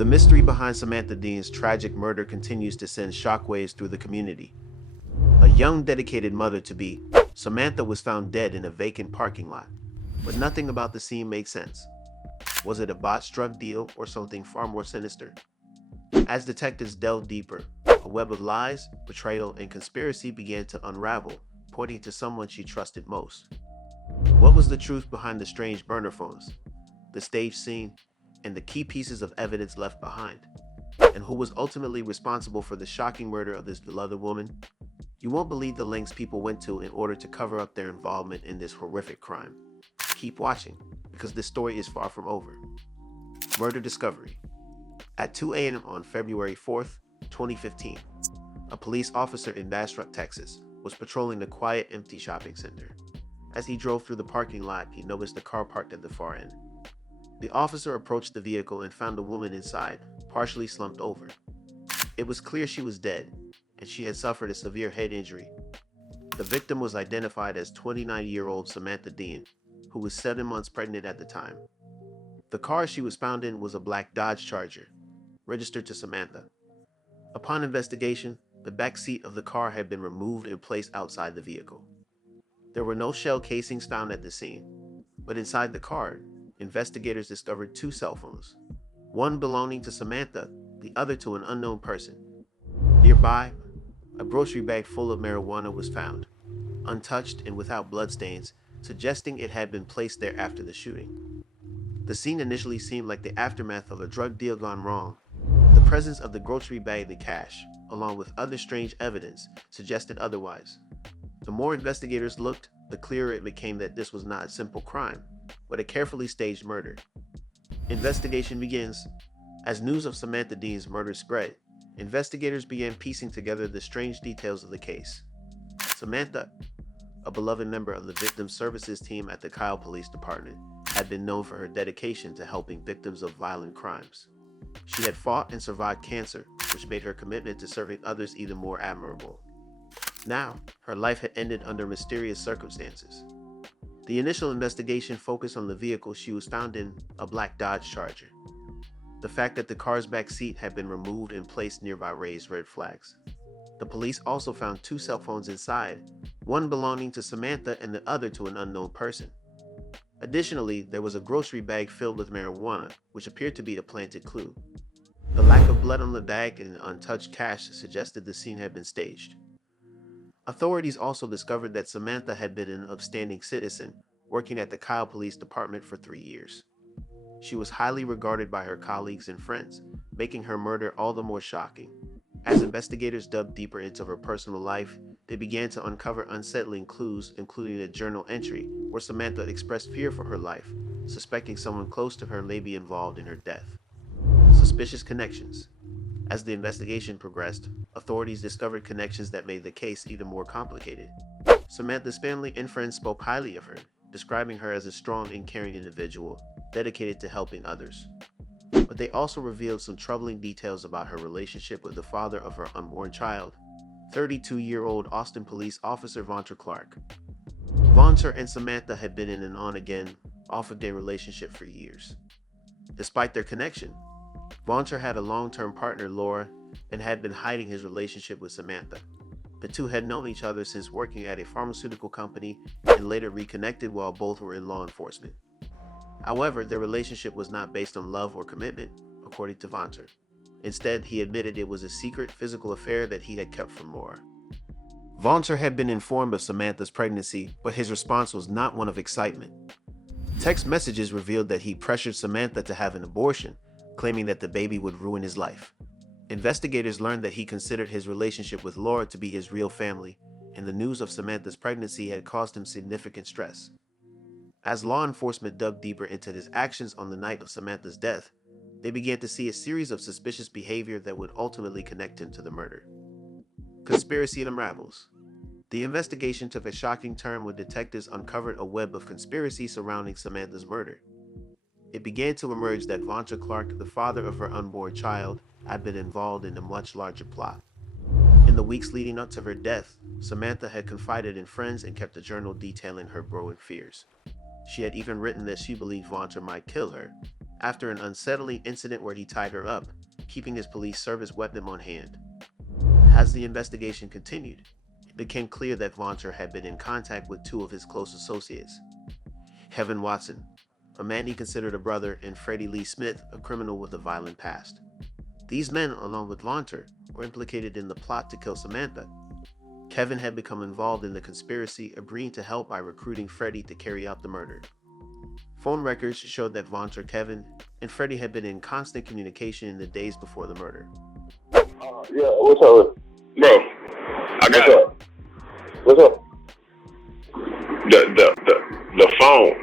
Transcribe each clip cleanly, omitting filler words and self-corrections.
The mystery behind Samantha Dean's tragic murder continues to send shockwaves through the community. A young, dedicated mother-to-be, Samantha was found dead in a vacant parking lot, but nothing about the scene made sense. Was it a botched drug deal or something far more sinister? As detectives delved deeper, a web of lies, betrayal, and conspiracy began to unravel, pointing to someone she trusted most. What was the truth behind the strange burner phones, the stage scene, and the key pieces of evidence left behind? And who was ultimately responsible for the shocking murder of this beloved woman? You won't believe the lengths people went to in order to cover up their involvement in this horrific crime. Keep watching, because this story is far from over. Murder discovery. At 2 a.m. on February 4th, 2015, a police officer in Bastrop, Texas, was patrolling the quiet, empty shopping center. As he drove through the parking lot, he noticed a car parked at the far end. The officer approached the vehicle and found a woman inside, partially slumped over. It was clear she was dead, and she had suffered a severe head injury. The victim was identified as 29-year-old Samantha Dean, who was 7 months pregnant at the time. The car she was found in was a black Dodge Charger, registered to Samantha. Upon investigation, the back seat of the car had been removed and placed outside the vehicle. There were no shell casings found at the scene, but inside the car, investigators discovered 2 cell phones, one belonging to Samantha, the other to an unknown person. Nearby, a grocery bag full of marijuana was found, untouched and without bloodstains, suggesting it had been placed there after the shooting. The scene initially seemed like the aftermath of a drug deal gone wrong. The presence of the grocery bag and cash, along with other strange evidence, suggested otherwise. The more investigators looked, the clearer it became that this was not a simple crime, but a carefully staged murder. Investigation begins. As news of Samantha Dean's murder spread, investigators began piecing together the strange details of the case. Samantha, a beloved member of the victim services team at the Kyle Police Department, had been known for her dedication to helping victims of violent crimes. She had fought and survived cancer, which made her commitment to serving others even more admirable. Now, her life had ended under mysterious circumstances. The initial investigation focused on the vehicle she was found in, a black Dodge Charger. The fact that the car's back seat had been removed and placed nearby raised red flags. The police also found 2 cell phones inside, one belonging to Samantha and the other to an unknown person. Additionally, there was a grocery bag filled with marijuana, which appeared to be a planted clue. The lack of blood on the bag and untouched cash suggested the scene had been staged. Authorities also discovered that Samantha had been an upstanding citizen, working at the Kyle Police Department for 3 years. She was highly regarded by her colleagues and friends, making her murder all the more shocking. As investigators dug deeper into her personal life, they began to uncover unsettling clues, including a journal entry where Samantha expressed fear for her life, suspecting someone close to her may be involved in her death. Suspicious connections. As the investigation progressed, authorities discovered connections that made the case even more complicated. Samantha's family and friends spoke highly of her, describing her as a strong and caring individual, dedicated to helping others. But they also revealed some troubling details about her relationship with the father of her unborn child, 32-year-old Austin police officer Vonter Clark. Vonter and Samantha had been in an on-again, off-again relationship for years. Despite their connection, Vonter had a long-term partner, Laura, and had been hiding his relationship with Samantha. The two had known each other since working at a pharmaceutical company and later reconnected while both were in law enforcement. However, their relationship was not based on love or commitment, according to Vonter. Instead, he admitted it was a secret physical affair that he had kept from Laura. Vonter had been informed of Samantha's pregnancy, but his response was not one of excitement. Text messages revealed that he pressured Samantha to have an abortion, claiming that the baby would ruin his life. Investigators learned that he considered his relationship with Laura to be his real family, and the news of Samantha's pregnancy had caused him significant stress. As law enforcement dug deeper into his actions on the night of Samantha's death, they began to see a series of suspicious behavior that would ultimately connect him to the murder. Conspiracy unravels. The investigation took a shocking turn when detectives uncovered a web of conspiracy surrounding Samantha's murder. It began to emerge that Vonter Clark, the father of her unborn child, had been involved in a much larger plot. In the weeks leading up to her death, Samantha had confided in friends and kept a journal detailing her growing fears. She had even written that she believed Vonter might kill her, after an unsettling incident where he tied her up, keeping his police service weapon on hand. As the investigation continued, it became clear that Vonter had been in contact with two of his close associates, Kevin Watson, a man he considered a brother, and Freddie Lee Smith, a criminal with a violent past. These men, along with Vonter, were implicated in the plot to kill Samantha. Kevin had become involved in the conspiracy, agreeing to help by recruiting Freddie to carry out the murder. Phone records showed that Vonter, Kevin, and Freddie had been in constant communication in the days before the murder. Yeah, what's up? Bro, I got What's up? What's up? the phone.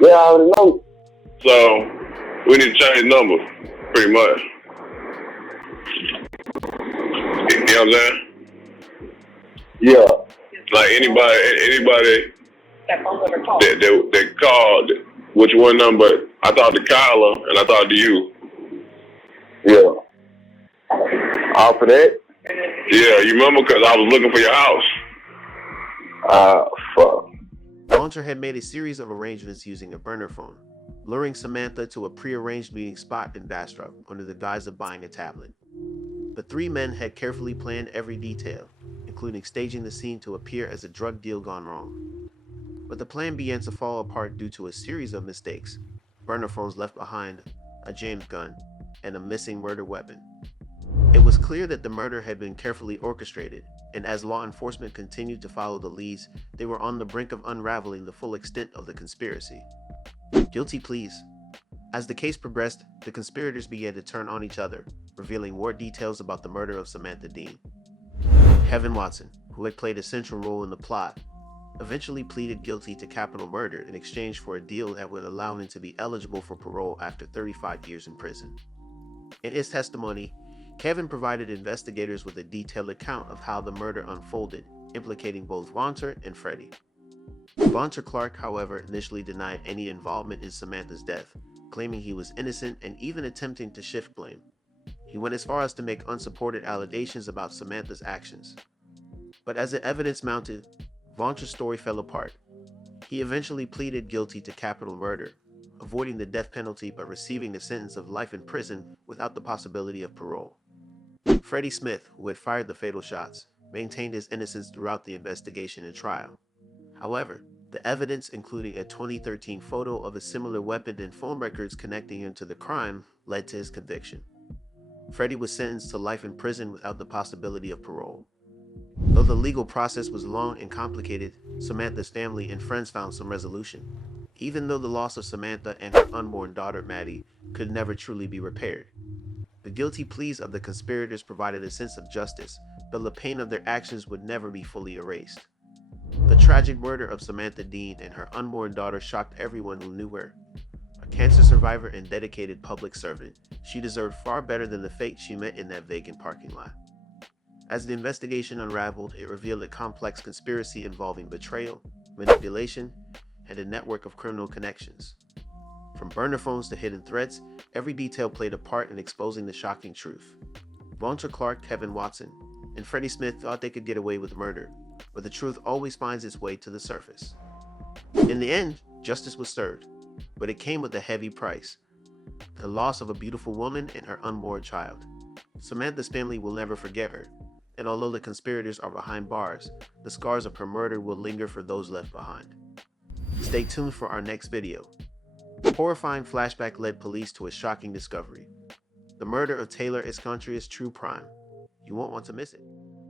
Yeah, I already know. So we need to change number, pretty much. You know what I'm saying? Yeah. Like anybody that called, which one number? I talked to Kyla and I talked to you. Yeah. All for that? Yeah, you remember? Because I was looking for your house. Fuck. Vonter had made a series of arrangements using a burner phone, luring Samantha to a prearranged meeting spot in Bastrop under the guise of buying a tablet. The three men had carefully planned every detail, including staging the scene to appear as a drug deal gone wrong. But the plan began to fall apart due to a series of mistakes: burner phones left behind, a jammed gun, and a missing murder weapon. It was clear that the murder had been carefully orchestrated, and as law enforcement continued to follow the leads, they were on the brink of unraveling the full extent of the conspiracy. Guilty pleas. As the case progressed, the conspirators began to turn on each other, revealing more details about the murder of Samantha Dean. Kevin Watson, who had played a central role in the plot, eventually pleaded guilty to capital murder in exchange for a deal that would allow him to be eligible for parole after 35 years in prison. In his testimony, Kevin provided investigators with a detailed account of how the murder unfolded, implicating both Vonter and Freddie. Vonter Clark, however, initially denied any involvement in Samantha's death, claiming he was innocent and even attempting to shift blame. He went as far as to make unsupported allegations about Samantha's actions. But as the evidence mounted, Vonter's story fell apart. He eventually pleaded guilty to capital murder, avoiding the death penalty but receiving a sentence of life in prison without the possibility of parole. Freddie Smith, who had fired the fatal shots, maintained his innocence throughout the investigation and trial. However, the evidence, including a 2013 photo of a similar weapon and phone records connecting him to the crime, led to his conviction. Freddie was sentenced to life in prison without the possibility of parole. Though the legal process was long and complicated, Samantha's family and friends found some resolution, even though the loss of Samantha and her unborn daughter Maddie could never truly be repaired. The guilty pleas of the conspirators provided a sense of justice, but the pain of their actions would never be fully erased. The tragic murder of Samantha Dean and her unborn daughter shocked everyone who knew her. A cancer survivor and dedicated public servant, she deserved far better than the fate she met in that vacant parking lot. As the investigation unraveled, it revealed a complex conspiracy involving betrayal, manipulation, and a network of criminal connections. From burner phones to hidden threats, every detail played a part in exposing the shocking truth. Vonter Clark, Kevin Watson, and Freddie Smith thought they could get away with murder, but the truth always finds its way to the surface. In the end, justice was served, but it came with a heavy price: the loss of a beautiful woman and her unborn child. Samantha's family will never forget her, and although the conspirators are behind bars, the scars of her murder will linger for those left behind. Stay tuned for our next video. Horrifying flashback led police to a shocking discovery: the murder of Taylor Escontria's true prime. You won't want to miss it.